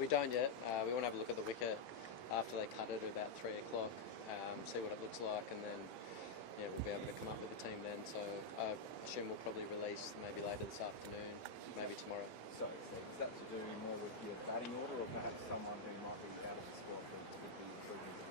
We don't yet. We want to have a look at the wicket after they cut it at about 3 o'clock, see what it looks like, and then we'll be able to come up with a team then. So I assume we'll probably release maybe later this afternoon, maybe tomorrow. So is that to do more with your batting order, or perhaps someone who might be out of the squad could be improving as a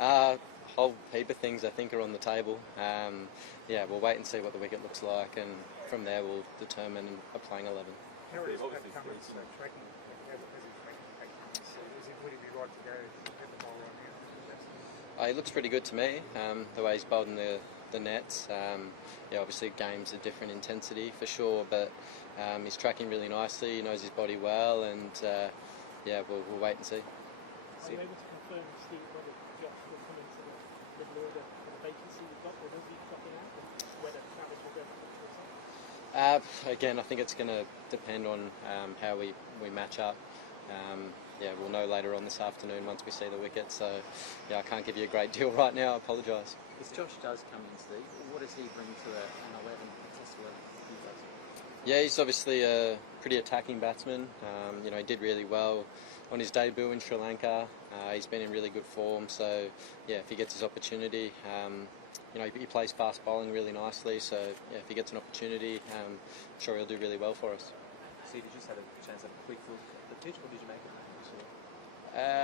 bowler? Whole heap of things I think are on the table. We'll wait and see what the wicket looks like, and from there we'll determine a playing 11. How is Cummins tracking? Would he be right to go hit the ball right now? He looks pretty good to me, the way he's bowled in the nets. Obviously games of different intensity for sure, but he's tracking really nicely, he knows his body well, and we'll wait and see. Are you able to confirm, Steve, whether Josh will come into the middle order for the vacancy you've got, or does he drop in out, and whether Travis will go for the Again, I think it's going to depend on how we match up. We'll know later on this afternoon once we see the wicket. So, I can't give you a great deal right now. I apologise. If Josh does come in, Steve, what does he bring to an 11, test 11? Yeah, he's obviously a pretty attacking batsman. He did really well on his debut in Sri Lanka. He's been in really good form. So, if he gets his opportunity, he plays fast bowling really nicely. So, if he gets an opportunity, I'm sure he'll do really well for us. Steve, you just had a chance to have a quick look at the pitch. What did you make of it?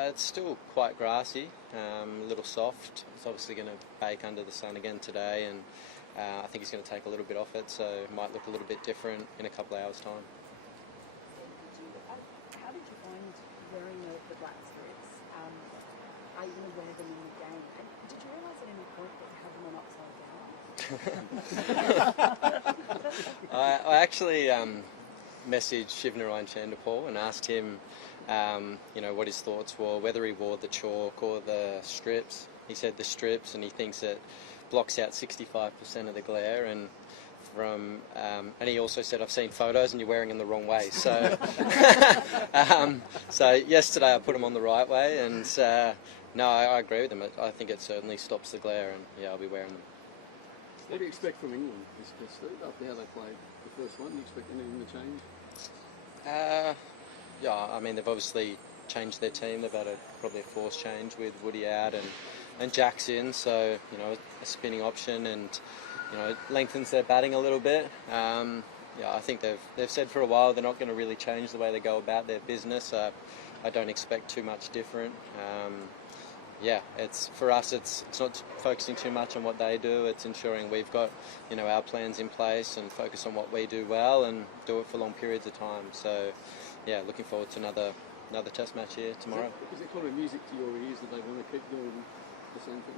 It's still quite grassy, a little soft. It's obviously going to bake under the sun again today, and I think he's going to take a little bit off it, so it might look a little bit different in a couple of hours' time. How did you find wearing the black strips? Are you going to wear them in the game? And did you realise at any point that you had them on upside down? I actually messaged Shivnarine Chandapal and asked him what his thoughts were, whether he wore the chalk or the strips. He said the strips, and he thinks it blocks out 65% of the glare. And and he also said, I've seen photos and you're wearing them the wrong way. So, so yesterday I put them on the right way, and no, I agree with him. I think it certainly stops the glare, and I'll be wearing them. What do you expect from England this test, Steve, after how they played the first one? Do you expect anything to change? They've obviously changed their team. They've had probably a force change with Woody out and Jack's in, so a spinning option, and lengthens their batting a little bit. I think they've said for a while they're not going to really change the way they go about their business. I don't expect too much different. It's for us. It's not focusing too much on what they do. It's ensuring we've got our plans in place and focus on what we do well and do it for long periods of time. So, looking forward to another test match here tomorrow. Is it kind of music to your ears that they want to keep doing the same thing?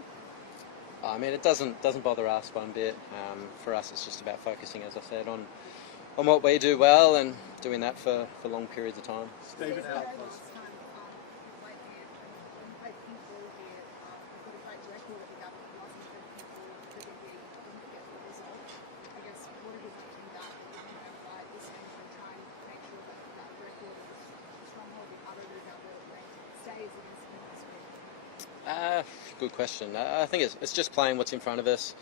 It doesn't bother us one bit. For us, it's just about focusing, as I said, on what we do well and doing that for long periods of time. Stephen, Good question. I think it's just playing what's in front of us.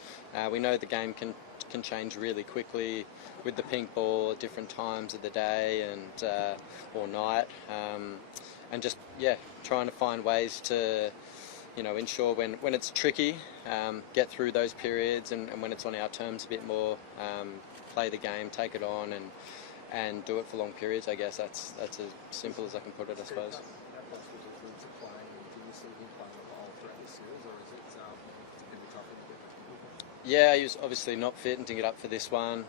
We know the game can change really quickly with the pink ball at different times of the day and or night, and just trying to find ways to ensure when it's tricky, get through those periods, and when it's on our terms a bit more, play the game, take it on, and do it for long periods. I guess that's as simple as I can put it, I suppose. Yeah, he was obviously not fit and didn't get up for this one,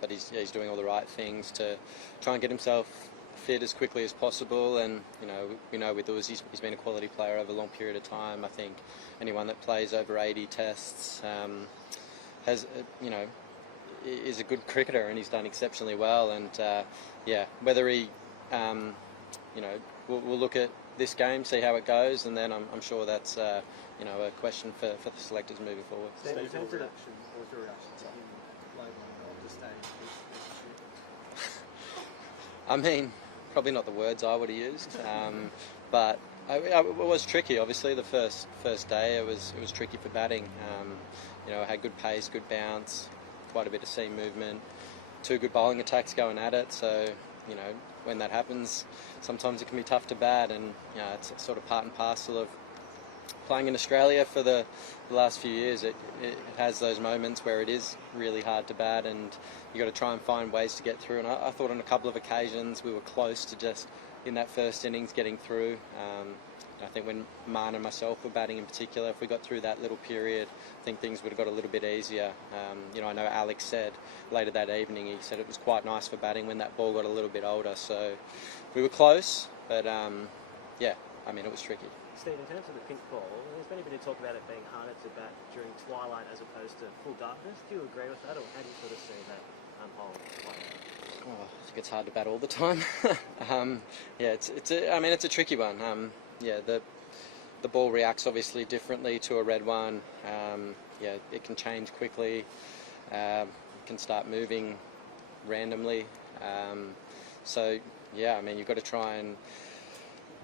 but he's doing all the right things to try and get himself fit as quickly as possible. And we know with Uzi, he's been a quality player over a long period of time. I think anyone that plays over 80 tests has is a good cricketer, and he's done exceptionally well. And whether he we'll look at this game, see how it goes, and then I'm sure that's a question for the selectors moving forward. Steve, was your reaction to him labelling off the stage? Probably not the words I would have used, but it was tricky. Obviously, the first day it was tricky for batting. I had good pace, good bounce, quite a bit of seam movement, two good bowling attacks going at it. So you know, when that happens, sometimes it can be tough to bat, and you know, it's sort of part and parcel of playing in Australia for the last few years. It has those moments where it is really hard to bat, and you got to try and find ways to get through. And I thought on a couple of occasions we were close to just in that first innings getting through. I think when Marn and myself were batting in particular, if we got through that little period, I think things would have got a little bit easier. You know, I know Alex said later that evening, he said it was quite nice for batting when that ball got a little bit older. So we were close, but yeah, I mean, it was tricky. Steve, in terms of the pink ball, there's been a bit of talk about it being harder to bat during twilight as opposed to full darkness. Do you agree with that, or how do you sort of see that whole play out? Oh, I think it's hard to bat all the time. Yeah, I mean, it's a tricky one. Yeah, the ball reacts obviously differently to a red one. Yeah, it can change quickly. It can start moving randomly. So yeah, I mean, you've got to try and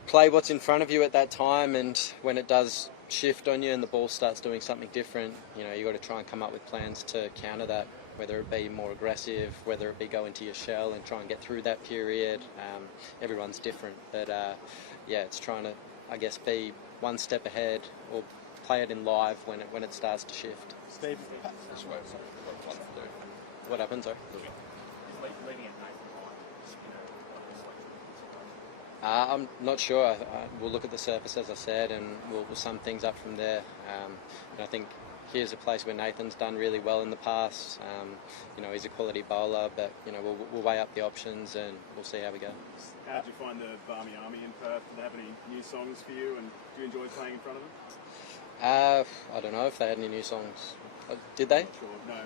play what's in front of you at that time, and when it does shift on you and the ball starts doing something different, you know, you've got to try and come up with plans to counter that, whether it be more aggressive, whether it be go into your shell and try and get through that period. Everyone's different, but yeah, it's trying to, I guess, be one step ahead or play it in live when it starts to shift. Steve, What happens, sorry? leaving it Nathan Ryan, you know, what the selection. I'm not sure. We'll look at the surface, as I said, and we'll sum things up from there. And I think here's a place where Nathan's done really well in the past. You know, he's a quality bowler, but you know, we'll weigh up the options and we'll see how we go. How did you find the Barmy Army in Perth? Do they have any new songs for you, and do you enjoy playing in front of them? I don't know if they had any new songs. Did they? Not sure. No.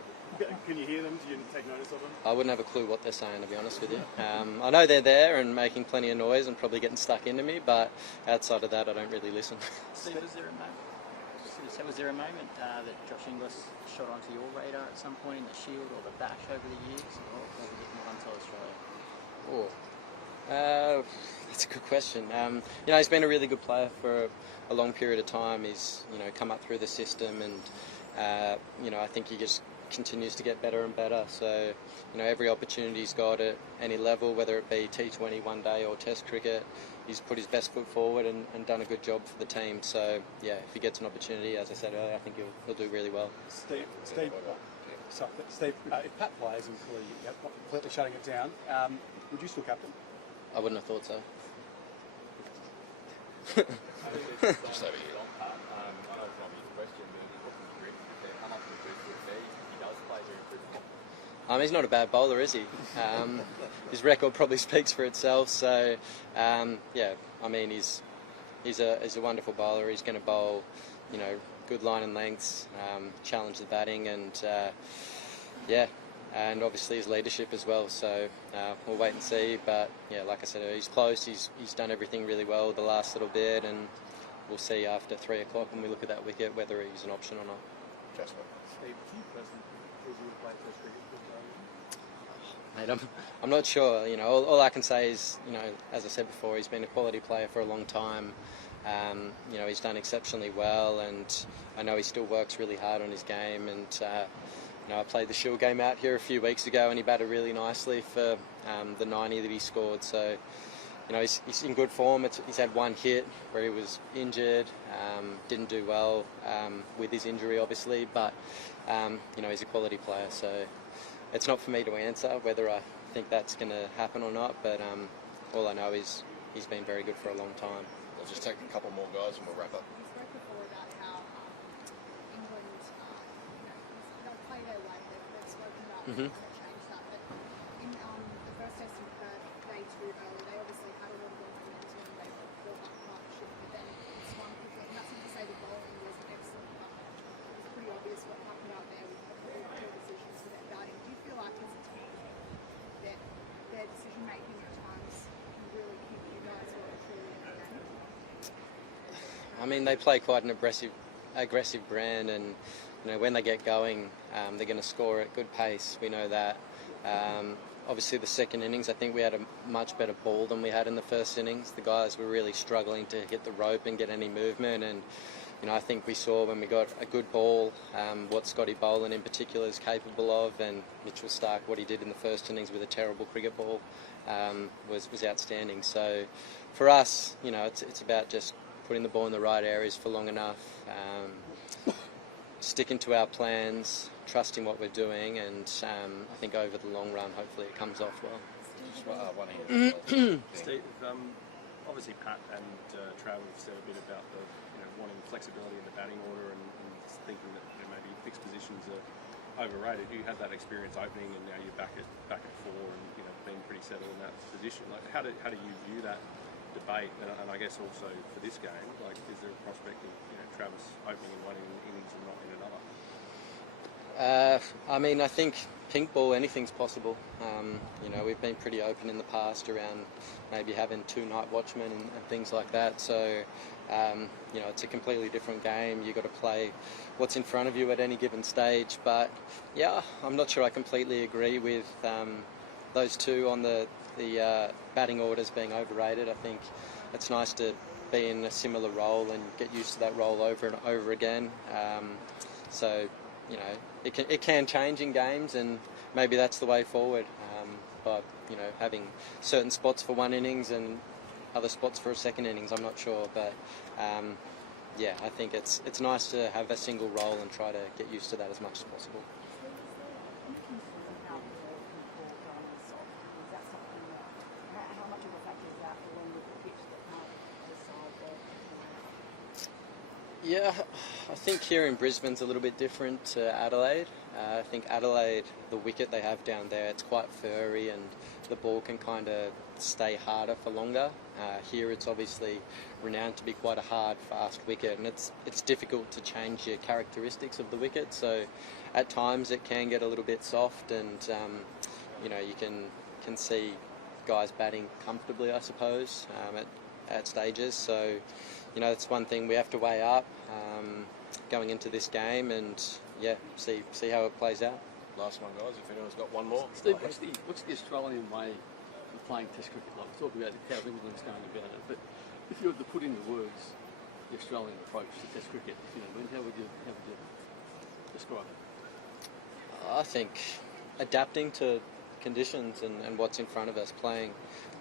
Can you hear them? Do you take notice of them? I wouldn't have a clue what they're saying, to be honest with you. I know they're there and making plenty of noise and probably getting stuck into me, but outside of that, I don't really listen. Steve, was there a moment that Josh Inglis shot onto your radar at some point in the Shield or the Bash over the years, or was it more until Australia? That's a good question. You know, he's been a really good player for a long period of time. He's, you know, come up through the system, and you know, I think he just continues to get better and better. So, you know, every opportunity he's got at any level, whether it be T20 one day or Test cricket, he's put his best foot forward and done a good job for the team. So, yeah, if he gets an opportunity, as I said earlier, I think he'll do really well. Steve, if Pat plays and completely shutting it down, would you still captain? I wouldn't have thought so. Just over here on Pat, I know it's not his question, but looking to Rick, how much of a boost would it be if he does play here in Brisbane? He's not a bad bowler, is he? His record probably speaks for itself. So, yeah, I mean, he's a wonderful bowler. He's going to bowl, you know, good line and lengths, challenge the batting, and yeah, and obviously his leadership as well. So we'll wait and see. But yeah, like I said, he's close. He's done everything really well the last little bit, and we'll see after 3 o'clock when we look at that wicket whether he's an option or not. Jasper. Steve, do you personally think you would play Test cricket with Mate, I'm not sure. You know, all I can say is, you know, as I said before, he's been a quality player for a long time. You know, he's done exceptionally well, and I know he still works really hard on his game. And you know, I played the Shield game out here a few weeks ago, and he batted really nicely for the 90 that he scored. So, you know, he's in good form. He's had one hit where he was injured, didn't do well with his injury, obviously, but you know, he's a quality player. So it's not for me to answer whether I think that's going to happen or not, but all I know is he's been very good for a long time. We'll just take a couple more guys and we'll wrap up. You spoke before about how England, they'll play their way. They've spoken about how to change that. But in the first test in Perth, day 2 early, they obviously had a little bit of momentum and they built up partnership. But then it swung quickly. And that's not to say the bowling was excellent, but it was pretty obvious what happened out there with the poor decisions for their batting. Do you feel like as a team that their decision making at times can really keep you guys truly in the game? I mean, they play quite an aggressive brand, and you know, when they get going, they're going to score at good pace. We know that. Obviously, the second innings, I think we had a much better ball than we had in the first innings. The guys were really struggling to hit the rope and get any movement, and I think we saw when we got a good ball what Scotty Boland in particular is capable of, and Mitchell Starc, what he did in the first innings with a terrible cricket ball was outstanding. So for us, it's about just putting the ball in the right areas for long enough, sticking to our plans, trusting what we're doing, and I think over the long run, hopefully it comes off well. Steve, obviously Pat and Trav have said a bit about the wanting flexibility in the batting order and thinking that maybe fixed positions are overrated. You had that experience opening, and now you're back at 4 and being pretty settled in that position. Like, how do you view that debate? And I guess also for this game, like, is there a prospect of Travis opening in one innings and not in another? I think pink ball, anything's possible. We've been pretty open in the past around maybe having 2 night watchmen and things like that. So, it's a completely different game. You've got to play what's in front of you at any given stage. But, yeah, I'm not sure I completely agree with those 2 on the batting orders being overrated. I think it's nice to be in a similar role and get used to that role over and over again. It can change in games, and maybe that's the way forward. But having certain spots for one innings and other spots for a second innings, I'm not sure. But I think it's nice to have a single role and try to get used to that as much as possible. Yeah, I think here in Brisbane's a little bit different to Adelaide. I think Adelaide, the wicket they have down there, it's quite furry and the ball can kind of stay harder for longer. Here it's obviously renowned to be quite a hard, fast wicket, and it's difficult to change your characteristics of the wicket. So at times it can get a little bit soft, and you can see guys batting comfortably, I suppose, at stages. So it's one thing we have to weigh up going into this game, and see how it plays out. Last one, guys, if anyone's got one more. Steve, what's the Australian way of playing Test cricket? Like, we talk about how England's going about it, but if you were to put into words the Australian approach to Test cricket, how would you describe it? I think adapting to conditions and what's in front of us, playing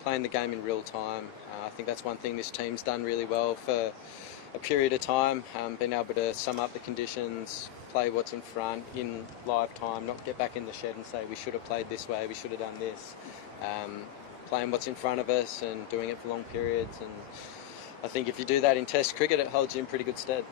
the game in real time. I think that's one thing this team's done really well for a period of time, being able to sum up the conditions, play what's in front in live time, not get back in the shed and say we should have played this way, we should have done this. Playing what's in front of us and doing it for long periods, and I think if you do that in Test cricket, it holds you in pretty good stead.